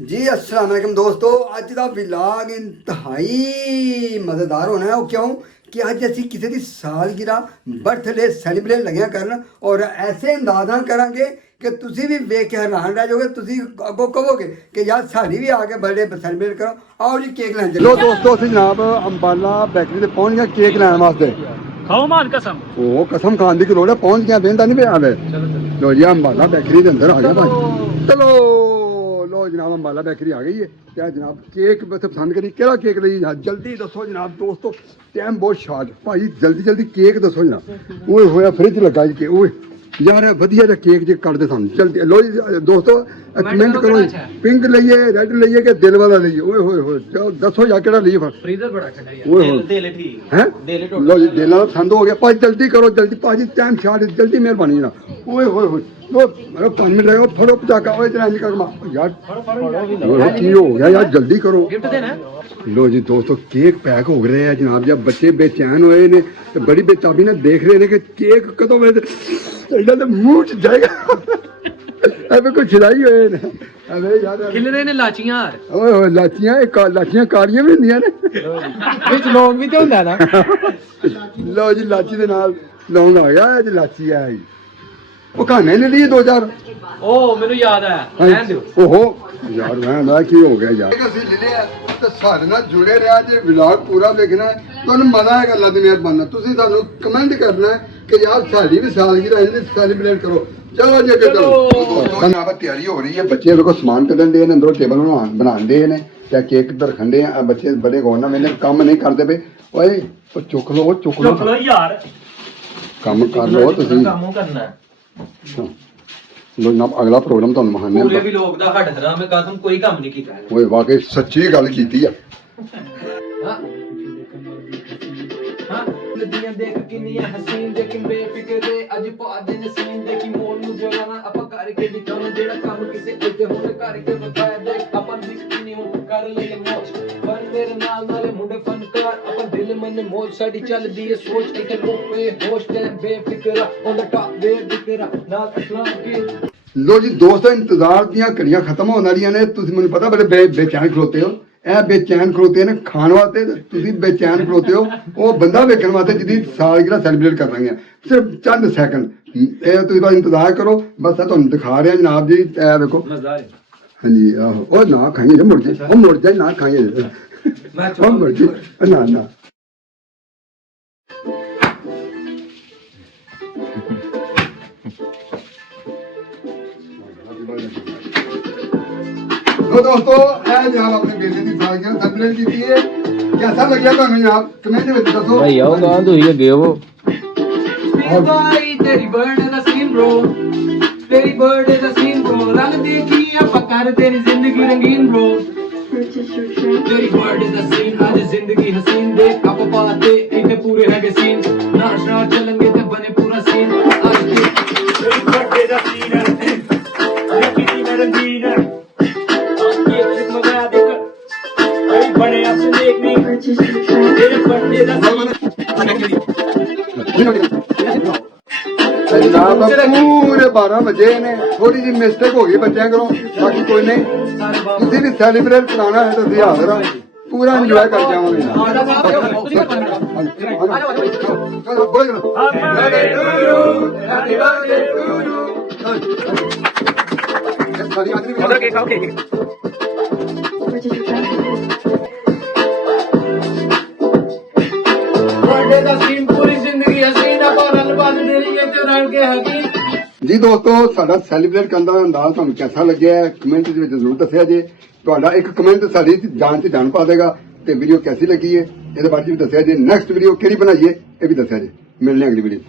जी अस्सलाम वालेकुम दोस्तों, अज का विलाग इंतहाई मज़ेदार होना है। वो क्यों कि अज असी किसी की सालगिरह बर्थडे सैलीब्रेट लगे करन और ऐसे अंदाज़ करांगे कि तुसी भी वेख के हैरान रह जाओगे। तुसी अगों कहोगे कि यार साड़ी भी आके बर्थडे सैलीब्रेट करो। आओ जी केक लैन चलो दोस्तों, असीं जनाब अंबाला बेकरी ते पहुंच गए केक लैन वास्ते। खाओ मान कसम ओ कसम खान की लोड़ है, पहुंच गया बेंदा नहीं पे आवे। लो जी अंबाला बेकरी के अंदर आ गया भाई। चलो लो जनाब अंबाला बेकरी आ गई है। क्या जनाब केक बस पसंद करी केड़ा केक ली जल्दी दसो जनाब। दोस्तों टाइम बहुत शार्ट भाई, जल्दी जल्दी केक दसो जनाब। ओए होया फ्रिज लगा जी के ओए यार वधिया जिहा केक जे कर दे सानू जल्दी। लो जी दोस्तों कमेंट करो पिंक लईए रेड लईए कि दिल वाला लईए। ओए होए होए दसो या केड़ा लईए फिर। फ्रीजर बड़ा ठंडा यार। ओए होए दिल ठीक हैं दिल लो जी दिल वाला ठंड हो गया भाई। जल्दी करो जल्दी भाजी, टाइम शार्ट जल्दी मेहरबानी जनाब। ओए होए होए लो 5 मिनट लगेगा फड़ो पटाखा। ओए जरा निकल यार की हो गया यार जल्दी करो। गिफ्ट देना लो जी दोस्तों केक पैक हो रहे हैं जनाब। जब बच्चे बेचैन हुए ने तो बड़ी बेचाबी ने देख रहे हैं कि केक कदों इधर तो मुंह च जाएगा। अबे कुछ खिलाई हुए ने अबे यार खिल रहे ने लाचियां ओए ओए लाचियां लाचियां कारियां भी हुंदियां ने विच लौंग भी ते हुंदा ना। लो जी लाची दे नाल लौंग आ गया अज लाची आई ਉਹ ਖਾਣੇ ਨੇ ਲਈ 2000। ओ मेनू याद आया रहन दियो। ओहो यार मैं ना की हो गया यार ਅਸੀਂ ਲੈ ਲਿਆ ਤੇ ਸਾਡੇ ਨਾਲ ਜੁੜੇ ਰਿਹਾ ਜੇ ਵਲੌਗ ਪੂਰਾ ਵੇਖਣਾ ਹੈ ਤੁਹਾਨੂੰ ਮਜ਼ਾ ਆਏਗਾ। ਅੱਲਾ ਦੀ ਮਿਹਰਬਾਨੀ ਤੁਸੀਂ ਸਾਨੂੰ ਕਮੈਂਟ ਕਰਨਾ ਹੈ ਕਿ ਯਾਰ ਸਾਡੀ ਵੀ ਸਾਲਗਿਰਹ ਇਹਨੇ ਸੈਲੀਬ੍ਰੇਟ ਕਰੋ। ਚਲੋ ਜੀ ਅੱਗੇ ਚਲੋ। ਜਨਾਬ ਤਿਆਰੀ ਹੋ ਰਹੀ ਹੈ। ਬੱਚੇ ਵੇਖੋ ਸਮਾਨ ਕੱਢਣ ਦੇ ਨੇ ਅੰਦਰੋਂ ਟੇਬਲ ਬਣਾਉਂਦੇ ਨੇ ਤੇ ਕੇਕ ਇੱਧਰ ਖੰਡੇ ਆ। ਬੱਚੇ ਬੜੇ ਗੌਰ ਨਾਲ ਮੈਨੇ ਕੰਮ ਨਹੀਂ ਕਰਦੇ ਪਏ। ਓਏ ਉਹ ਚੁੱਕ ਲਓ ਚੁੱਕ ਲਓ यार ਕੰਮ ਕਰ ਲਓ ਤੁਸੀਂ। ਕੰਮ ਕਰਨਾ ਹੈ ਲੋ ਜਨਾਬ ਅਗਲਾ ਪ੍ਰੋਗਰਾਮ ਤੁਹਾਨੂੰ ਮਹਾਨੇ ਪੂਰੇ ਵੀ ਲੋਕ ਦਾ ਹੱਡ ਦਰਾ ਮੈਂ ਕਸਮ ਕੋਈ ਕੰਮ ਨਹੀਂ ਕੀਤਾ ਹੈ। ਓਏ ਵਾਕਈ ਸੱਚੀ ਗੱਲ ਕੀਤੀ ਆ। ਹਾਂ ਹਾਂ ਨਦੀਆਂ ਦੇਖ ਕਿੰਨੀਆਂ ਹਸੀਨ ਦੇ ਕਿੰਬੇ ਫਿਕਰੇ ਅੱਜ ਪਾ ਦੇ ਨਸੀਨ ਦੇ ਕੀ ਮੋਲ ਨੂੰ ਜਗਾਣਾ ਆਪਾਂ ਕਰਕੇ ਦਿਖਾਉਣਾ ਜਿਹੜਾ ਕੰਮ ਕਿਸੇ ਉੱਤੇ ਹੁਣ ਕਰਕੇ ਬਤਾਇਆ ਦੇ ਆਪਾਂ ਦੀ ਨਹੀਂ ਹੁਣ ਕਰ ਲਈਏ ਮੌਜ ਪਰ ਮੇਰੇ ਨਾਲ ਨਾਲੇ ਮੁੰਡੇ ਫਨਕਾਰ ਆਪਾਂ ਦਿਲ ਮਨ ਮੌਜ ਸਾਡੀ ਚੱਲਦੀ ਏ ਸੋਚ ਇੱਕ ਰੂਪੇ ਹੋਸ਼ ਤੇ ਬੇਫਿਕਰਾ ਔਨ ਦਾ ਟਾਪ ਬੇਫਿਕਰਾ ਨਾਲ ਅਸਲਾਮ ਕੀ ਲੋ ਜੀ ਦੋਸਤੋ ਇੰਤਜ਼ਾਰ ਦੀਆਂ ਘੜੀਆਂ ਖਤਮ ਹੋਣ ਵਾਲੀਆਂ ਨੇ। ਤੁਸੀਂ ਮੈਨੂੰ ਪਤਾ ਬੜੇ ਬੇਚੈਨ ਖਲੋਤੇ ਹੋ। ਇਹ ਬੇਚੈਨ ਖਲੋਤੇ ਨੇ ਖਾਣ ਵਾਸਤੇ, ਤੁਸੀਂ ਬੇਚੈਨ ਖਲੋਤੇ ਹੋ ਉਹ ਬੰਦਾ ਵੇਖਣ ਵਾਸਤੇ ਜਿਹਦੀ ਸਾਲਗਿਰਹ ਸੈਲੀਬ੍ਰੇਟ ਕਰ ਰਹੇ ਆ। ਸਿਰਫ ਚੰਦ ਸੈਕਿੰਡ ਇਹ ਤੁਸੀਂ ਬਸ ਇੰਤਜ਼ਾਰ ਕਰੋ। ਬਸ ਆ ਤੁਹਾਨੂੰ ਦਿਖਾ ਰਿਹਾ ਜਨਾਬ ਜੀ। ਇਹ ਵੇਖੋ ਹਾਂਜੀ ਆਹੋ ਉਹ ਨਾ ਖਾਈਏ ਮੁੜ ਜੇ ਉਹ ਮੁੜ ਜਾ ਨਾ ਖਾਈਏ ਉਹ ਮੁੜ ਜੇ ਨਾ ਨਾ। तो दोस्तों जनाब अपने बेटे की सालगिरह सेलिब्रेट की है। कैसा लगे ਤੁਹਾਨੂੰ जनाब कमेंट में दसो भाई आओ गां तो ही अगे वो भाई तेरी बर्थडे दा सीन ब्रो तेरी बर्थडे दा सीन ब्रो रंग देखी ਆਪਾਂ ਕਰ ਤੇਰੀ ਜ਼ਿੰਦਗੀ ਰੰਗੀਨ ब्रो तेरी बर्थडे दा सीन आज जिंदगी हसीन देख ਆਪਾਂ ਪਾਤੇ ਇੱਥੇ ਪੂਰੇ ਹੈਗੇ ਸੀਨ ਨਾਚ ਨਾਚ ਚੱਲਣਗੇ ਤੇ ਬਣੇ ਪੂਰਾ ਸੀਨ ਅੱਜ तेरी बर्थडे दा सीन ਹੈ ਜ਼ਿੰਦਗੀ ਦੀ ਰੰਗੀਨ ਹੈ बड़े अपने देखनी तेरे बर्थडे दा जनाब पूरे 12 बजे ने थोड़ी जी मिस्टेक हो गई बच्चों को बाकी कोई नहीं। किसी भी सेलिब्रेट कराना है तो जी हाजिर है पूरा एंजॉय कर जाओगे। जी दोस्तों साडा सैलीब्रेट करने का अंदाज तुहानू कैसा लग्या है कमेंट जरूर दस्या जे। तुहाडा एक कमेंट साडी जान च जान पा देगा ते वीडियो कैसी लगी है ये बारे भी दस्या जे। नैक्सट वीडियो केड़ी बनाइए ये भी दस्या जे। मिलने अगली वीडियो।